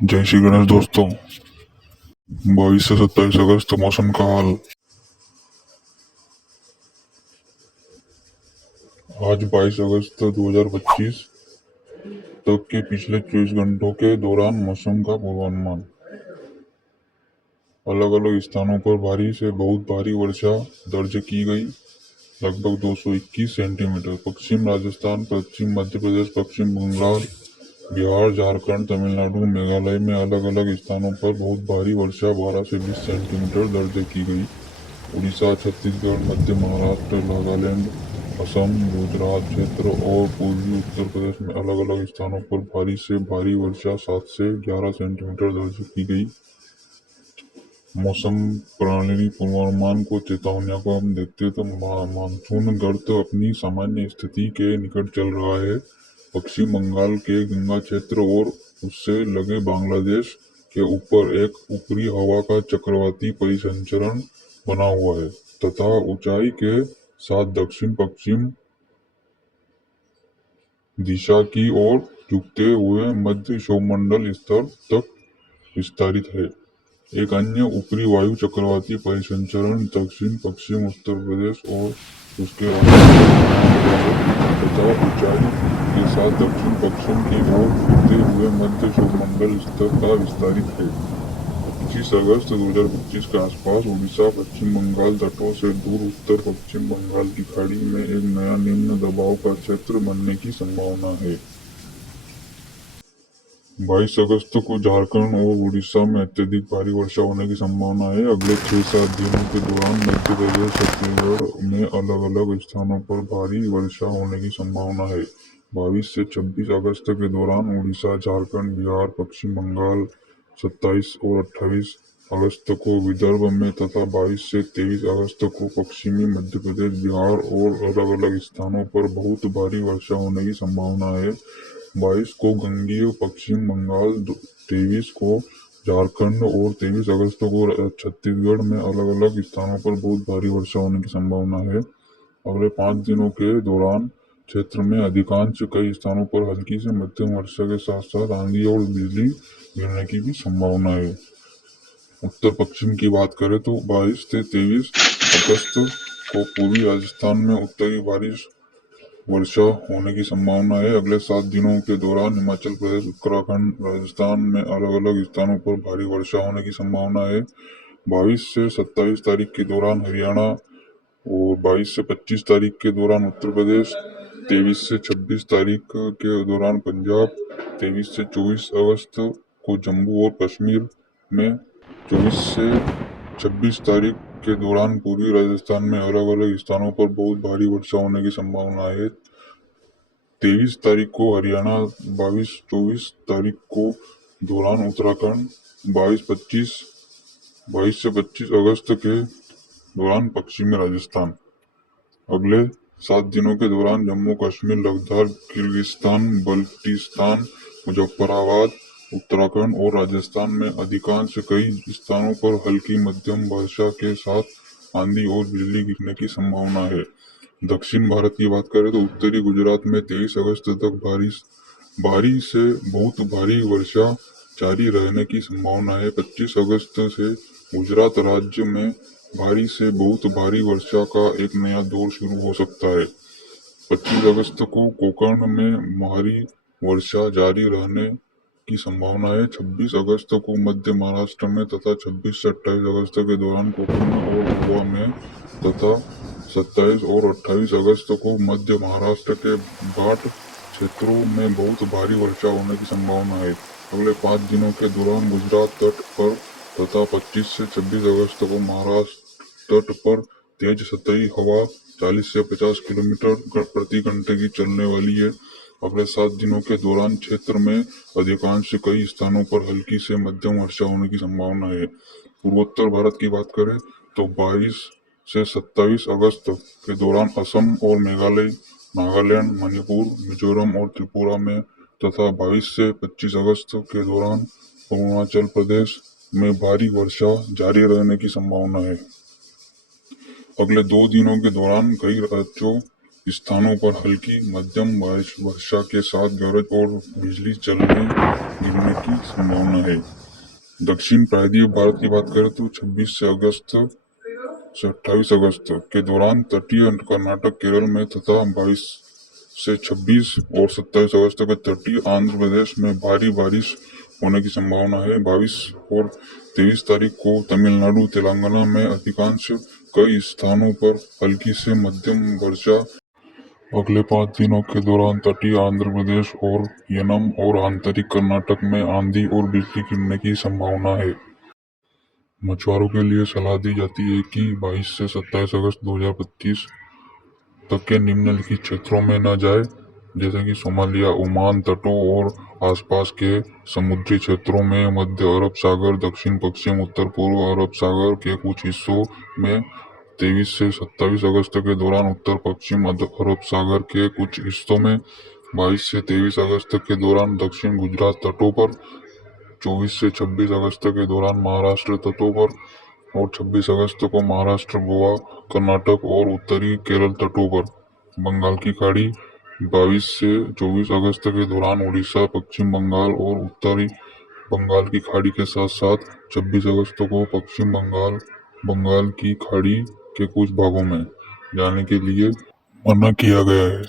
जय श्री गणेश दोस्तों। 22 से 27 अगस्त मौसम का हाल। आज 22 अगस्त 2025 तक के पिछले 24 घंटों के दौरान मौसम का पूर्वानुमान। अलग अलग स्थानों पर भारी से बहुत भारी वर्षा दर्ज की गई, लगभग 221 सेंटीमीटर। पश्चिम राजस्थान, पश्चिम मध्य प्रदेश, पश्चिम बंगाल, बिहार, झारखंड, तमिलनाडु, मेघालय में अलग अलग स्थानों पर बहुत भारी वर्षा 12 से 20 सेंटीमीटर दर्ज की गई। उड़ीसा, छत्तीसगढ़, मध्य महाराष्ट्र, नागालैंड, असम, गुजरात क्षेत्र और पूर्वी उत्तर प्रदेश में अलग अलग स्थानों पर भारी से भारी वर्षा 7 से 11 सेंटीमीटर दर्ज की गई। मौसम प्रणाली पूर्वानुमान को चेतावनियों को हम देखते हैं तो मानसून गर्त अपनी सामान्य स्थिति के निकट चल रहा है। पश्चिम बंगाल के गंगा क्षेत्र और उससे लगे बांग्लादेश के ऊपर एक ऊपरी हवा का चक्रवाती परिसंचरण बना हुआ है तथा ऊंचाई के साथ दक्षिण पश्चिम दिशा की ओर झुकते हुए मध्य क्षोभमंडल स्तर तक विस्तारित है। एक अन्य ऊपरी वायु चक्रवाती परिसंचरण दक्षिण पश्चिम उत्तर प्रदेश और उसके तथा ऊंचाई के साथ दक्षिण पश्चिम की ओर झुकते हुए मध्य क्षोभमंडल स्तर का विस्तारित है। 25 अगस्त 2025 के आसपास उड़ीसा, पश्चिम बंगाल तटों से दूर उत्तर पश्चिम बंगाल की खाड़ी में एक नया निम्न दबाव का क्षेत्र बनने की संभावना है। 22 अगस्त को झारखंड और उड़ीसा में अत्यधिक भारी वर्षा होने की संभावना है। अगले 6-7 दिनों के दौरान मध्य प्रदेश, छत्तीसगढ़ में अलग अलग स्थानों पर भारी वर्षा होने की संभावना है। 22 से 26 अगस्त के दौरान उड़ीसा, झारखंड, बिहार, पश्चिम बंगाल, 27 और 28 अगस्त को विदर्भ में तथा 22 से 23 अगस्त को पश्चिमी मध्य प्रदेश, बिहार और अलग अलग स्थानों पर बहुत भारी वर्षा होने की संभावना है। 22 को गंगेय पश्चिम बंगाल, 23 को झारखंड और 23 अगस्त को छत्तीसगढ़ में अलग अलग स्थानों पर बहुत भारी वर्षा होने की संभावना है। अगले 5 दिनों के दौरान क्षेत्र में अधिकांश कई स्थानों पर हल्की से मध्यम वर्षा के साथ साथ आंधी और बिजली गिरने की भी संभावना है। उत्तर पश्चिम की बात करें तो 22 से 23 अगस्त को पूर्वी राजस्थान में उत्तरी बारिश वर्षा होने की संभावना है। अगले 7 दिनों के दौरान हिमाचल प्रदेश, उत्तराखंड, राजस्थान में अलग अलग स्थानों पर भारी वर्षा होने की संभावना है। 22 से 27 तारीख के दौरान हरियाणा और 22 से 25 तारीख के दौरान उत्तर प्रदेश, 23 से 26 तारीख के दौरान पंजाब, 23 से 24 अगस्त को जम्मू और कश्मीर में, 24 से 26 तारीख के दौरान पूर्वी राजस्थान में अलग अलग स्थानों पर बहुत भारी वर्षा होने की संभावना है। 23 तारीख को हरियाणा, 22-24 तारीख को दौरान उत्तराखंड, 22 से 25 अगस्त के दौरान पश्चिमी राजस्थान। अगले 7 दिनों के दौरान जम्मू कश्मीर, लद्दाख, किर्गिस्तान, बल्टिस्तान, मुजफ्फराबाद, उत्तराखंड और राजस्थान में अधिकांश कई स्थानों पर हल्की मध्यम वर्षा के साथ आंधी और बिजली गिरने की संभावना है। दक्षिण भारत की बात करें तो उत्तरी गुजरात में 23 अगस्त तक भारी से बहुत भारी वर्षा जारी रहने की संभावना है। 25 अगस्त से गुजरात राज्य में भारी से बहुत भारी वर्षा का एक नया दौर शुरू हो सकता है। 25 अगस्त को कोंकण में भारी वर्षा जारी रहने की संभावना है। 26 अगस्त को मध्य महाराष्ट्र में तथा 26 से 28 अगस्त के दौरान कोंकण और गोवा में तथा 27 और 28 अगस्त को मध्य महाराष्ट्र के घाट क्षेत्रों में बहुत भारी वर्षा होने की संभावना है। अगले 5 दिनों के दौरान गुजरात तट पर तथा 25 से 26 अगस्त को महाराष्ट्र तट पर तेज सतही हवा 40 से 50 किलोमीटर प्रति घंटे की चलने वाली है। अगले 7 दिनों के दौरान क्षेत्र में अधिकांश कई स्थानों पर हल्की से मध्यम वर्षा होने की संभावना है। पूर्वोत्तर भारत की बात करें तो 22 से 27 अगस्त के दौरान असम और मेघालय, नागालैंड, मणिपुर, मिजोरम और त्रिपुरा में तथा 22 से 25 अगस्त के दौरान अरुणाचल प्रदेश में भारी वर्षा जारी रहने की संभावना है। अगले 2 दिनों के दौरान कई राज्यों स्थानों पर हल्की मध्यम वर्षा के साथ गरज और बिजली गिरने की संभावना है। दक्षिण प्रायद्वीप भारत की बात करें तो 26 से 28 अगस्त के दौरान तटीय कर्नाटक, केरल में तथा 22 से 26 और 27 अगस्त के तटीय आंध्र प्रदेश में भारी बारिश होने की संभावना है। 22 और 23 तारीख को तमिलनाडु, तेलंगाना में अधिकांश कई स्थानों पर हल्की से मध्यम वर्षा। अगले 5 दिनों के दौरान तटीय आंध्र प्रदेश और यनम और आंतरिक कर्नाटक में आंधी और बिजली गिरने की संभावना है। मछुआरों के लिए सलाह दी जाती है कि 22 से 27 अगस्त 2025 तक के निम्नलिखित क्षेत्रों में न जाए, जैसे कि सोमालिया, ओमान तटों और आसपास के समुद्री क्षेत्रों में, मध्य अरब सागर, दक्षिण पश्चिम उत्तर पूर्व अरब सागर के कुछ हिस्सों में 23 से 27 अगस्त के दौरान, उत्तर पश्चिम अरब सागर के कुछ हिस्सों में 22 से 23 अगस्त के दौरान, दक्षिण गुजरात तटों पर 24 से 26 अगस्त के दौरान, महाराष्ट्र तटों पर और 26 अगस्त को महाराष्ट्र, गोवा, कर्नाटक और उत्तरी केरल तटों पर। बंगाल की खाड़ी 22 से 24 अगस्त के दौरान उड़ीसा, पश्चिम बंगाल और उत्तरी बंगाल की खाड़ी के साथ साथ 26 अगस्त को पश्चिम बंगाल, बंगाल की खाड़ी के कुछ भागों में जाने के लिए मना किया गया है।